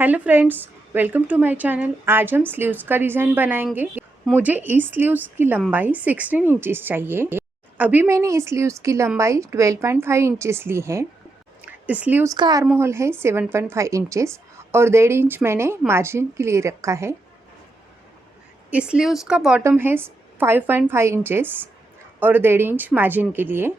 Hello friends, welcome to my channel. आज हम sleeves का डिज़ाइन बनाएंगे। मुझे इस स्लीव्स की लंबाई 16 इंचेस चाहिए। अभी मैंने इस स्लीव्स की लंबाई 12.5 इंचेस ली है। स्लीव्स का आर्म होल है 7.5 इंचेस और 1.5 इंच मैंने मार्जिन के लिए रखा है। इस स्लीव्स का बॉटम है 5.5 इंचेस और 1.5 इंच मार्जिन के लिए।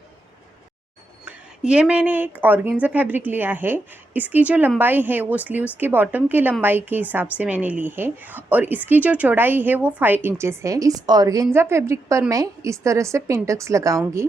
ये मैंने एक ऑर्गेन्जा फैब्रिक लिया है। इसकी जो लंबाई है वो स्लीव्स के बॉटम की लंबाई के हिसाब से मैंने ली है और इसकी जो चौड़ाई है वो 5 इंचेस है। इस ऑर्गेन्जा फैब्रिक पर मैं इस तरह से पिन-टक्स लगाऊंगी।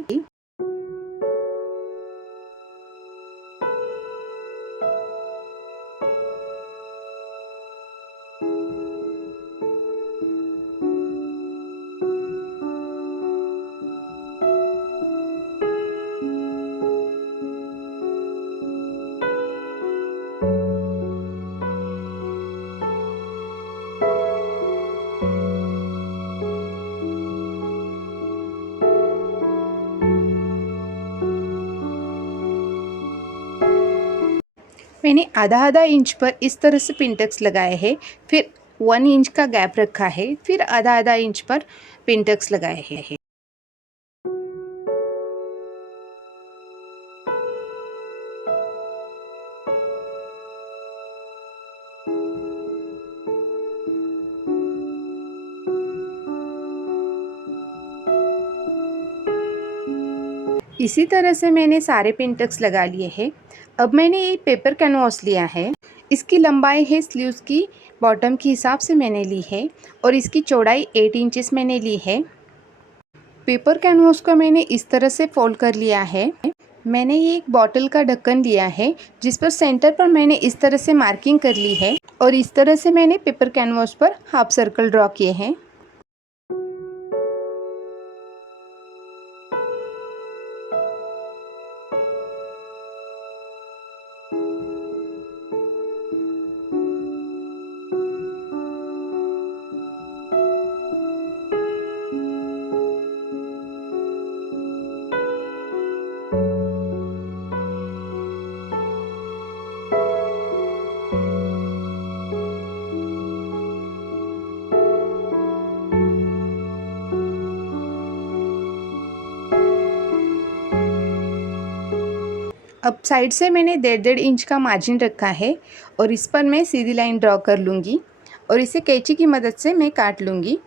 मैंने आधा इंच पर इस तरह से पिन-टक्स लगाए हैं। फिर 1 इंच का गैप रखा है। फिर आधा इंच पर पिन-टक्स लगाए हैं। इसी तरह से मैंने सारे पिन-टक्स लगा लिए हैं। अब मैंने ये पेपर कैनवास लिया है। इसकी लंबाई है स्लीव्स की बॉटम के हिसाब से मैंने ली है और इसकी चौड़ाई 8 इंचेस मैंने ली है। पेपर कैनवास को मैंने इस तरह से फोल्ड कर लिया है। मैंने ये एक बॉटल का ढक्कन लिया है जिस पर सेंटर पर मैंने इस तरह से मार्किंग कर ली है और इस तरह से मैंने पेपर कैनवास पर हाफ सर्कल ड्रॉ किए हैं। अब साइड से मैंने 1.5 इंच का मार्जिन रखा है और इस पर मैं सीधी लाइन ड्रॉ कर लूँगी और इसे कैंची की मदद से मैं काट लूँगी।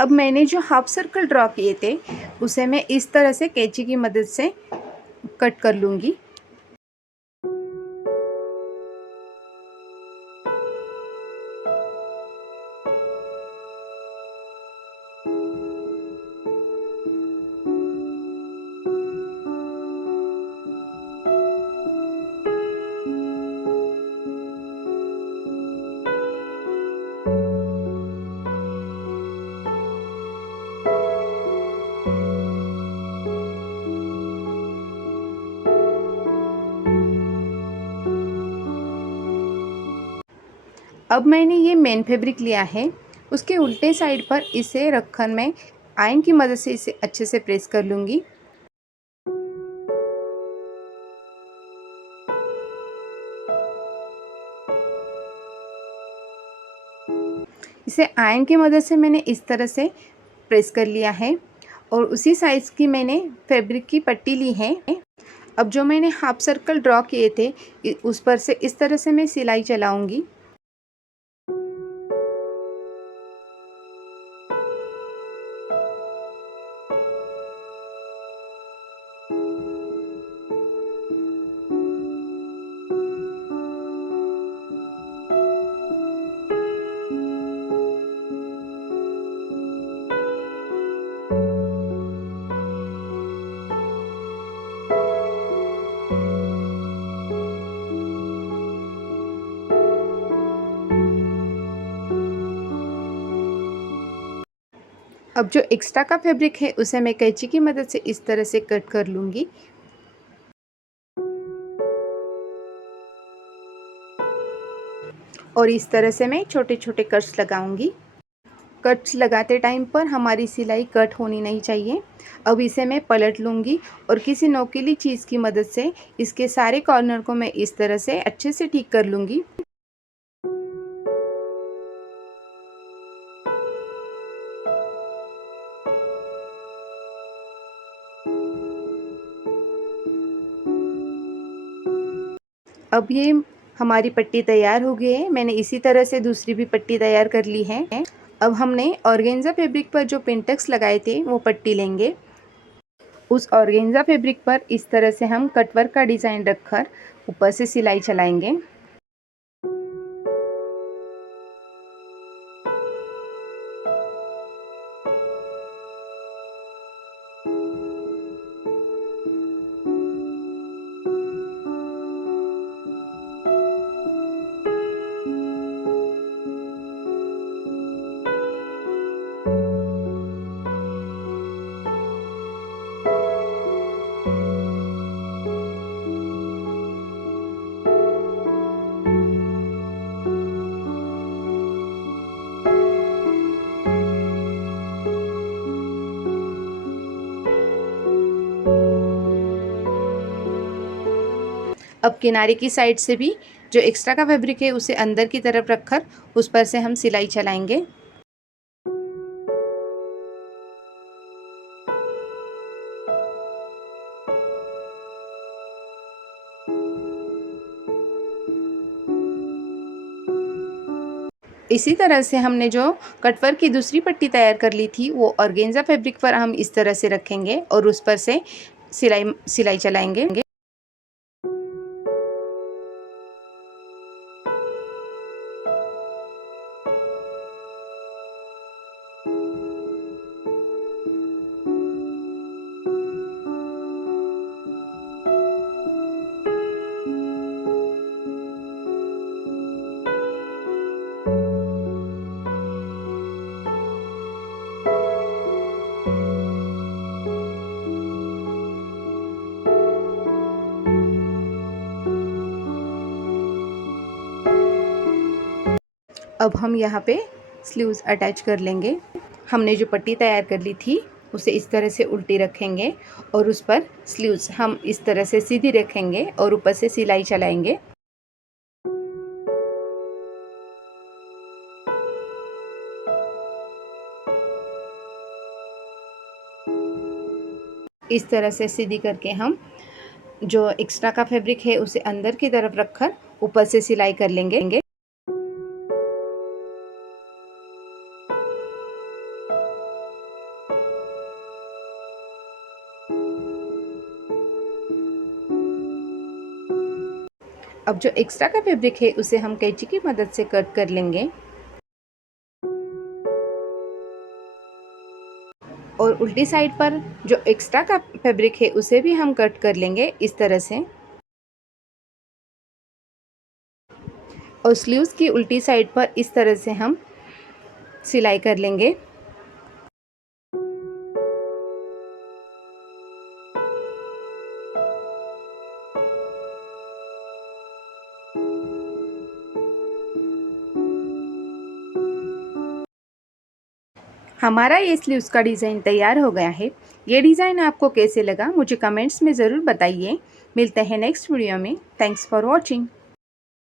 अब मैंने जो हाफ सर्कल ड्रॉ किए थे उसे मैं इस तरह से कैंची की मदद से कट कर लूँगी। अब मैंने ये मेन फैब्रिक लिया है। उसके उल्टे साइड पर इसे रखकर मैं आयन की मदद से इसे अच्छे से प्रेस कर लूँगी। इसे आयन की मदद से मैंने इस तरह से प्रेस कर लिया है और उसी साइज़ की मैंने फैब्रिक की पट्टी ली है। अब जो मैंने हाफ सर्कल ड्रॉ किए थे उस पर से इस तरह से मैं सिलाई चलाऊँगी। अब जो एक्स्ट्रा का फैब्रिक है उसे मैं कैंची की मदद से इस तरह से कट कर लूँगी। और इस तरह से मैं छोटे छोटे कट्स लगाऊंगी। कट्स लगाते टाइम पर हमारी सिलाई कट होनी नहीं चाहिए। अब इसे मैं पलट लूँगी और किसी नोकीली चीज़ की मदद से इसके सारे कॉर्नर को मैं इस तरह से अच्छे से ठीक कर लूँगी। अब ये हमारी पट्टी तैयार हो गई है। मैंने इसी तरह से दूसरी भी पट्टी तैयार कर ली है। अब हमने ऑर्गेन्जा फैब्रिक पर जो पिंटक्स लगाए थे वो पट्टी लेंगे। उस ऑर्गेन्जा फैब्रिक पर इस तरह से हम कटवर्क का डिज़ाइन रखकर ऊपर से सिलाई चलाएंगे। अब किनारे की साइड से भी जो एक्स्ट्रा का फैब्रिक है उसे अंदर की तरफ रखकर उस पर से हम सिलाई चलाएंगे। इसी तरह से हमने जो कटवर्क की दूसरी पट्टी तैयार कर ली थी वो ऑर्गेन्जा फैब्रिक पर हम इस तरह से रखेंगे और उस पर से सिलाई चलाएंगे। अब हम यहाँ पे स्लीव्स अटैच कर लेंगे। हमने जो पट्टी तैयार कर ली थी उसे इस तरह से उल्टी रखेंगे और उस पर स्लीव्स हम इस तरह से सीधी रखेंगे और ऊपर से सिलाई चलाएंगे। इस तरह से सीधी करके हम जो एक्स्ट्रा का फैब्रिक है उसे अंदर की तरफ रखकर ऊपर से सिलाई कर लेंगे। अब जो एक्स्ट्रा का फैब्रिक है उसे हम कैंची की मदद से कट कर लेंगे और उल्टी साइड पर जो एक्स्ट्रा का फैब्रिक है उसे भी हम कट कर लेंगे इस तरह से। और स्लीव्स की उल्टी साइड पर इस तरह से हम सिलाई कर लेंगे। हमारा ये स्लीव्स का डिज़ाइन तैयार हो गया है। ये डिज़ाइन आपको कैसे लगा मुझे कमेंट्स में ज़रूर बताइए। मिलते हैं नेक्स्ट वीडियो में। Thanks for watching.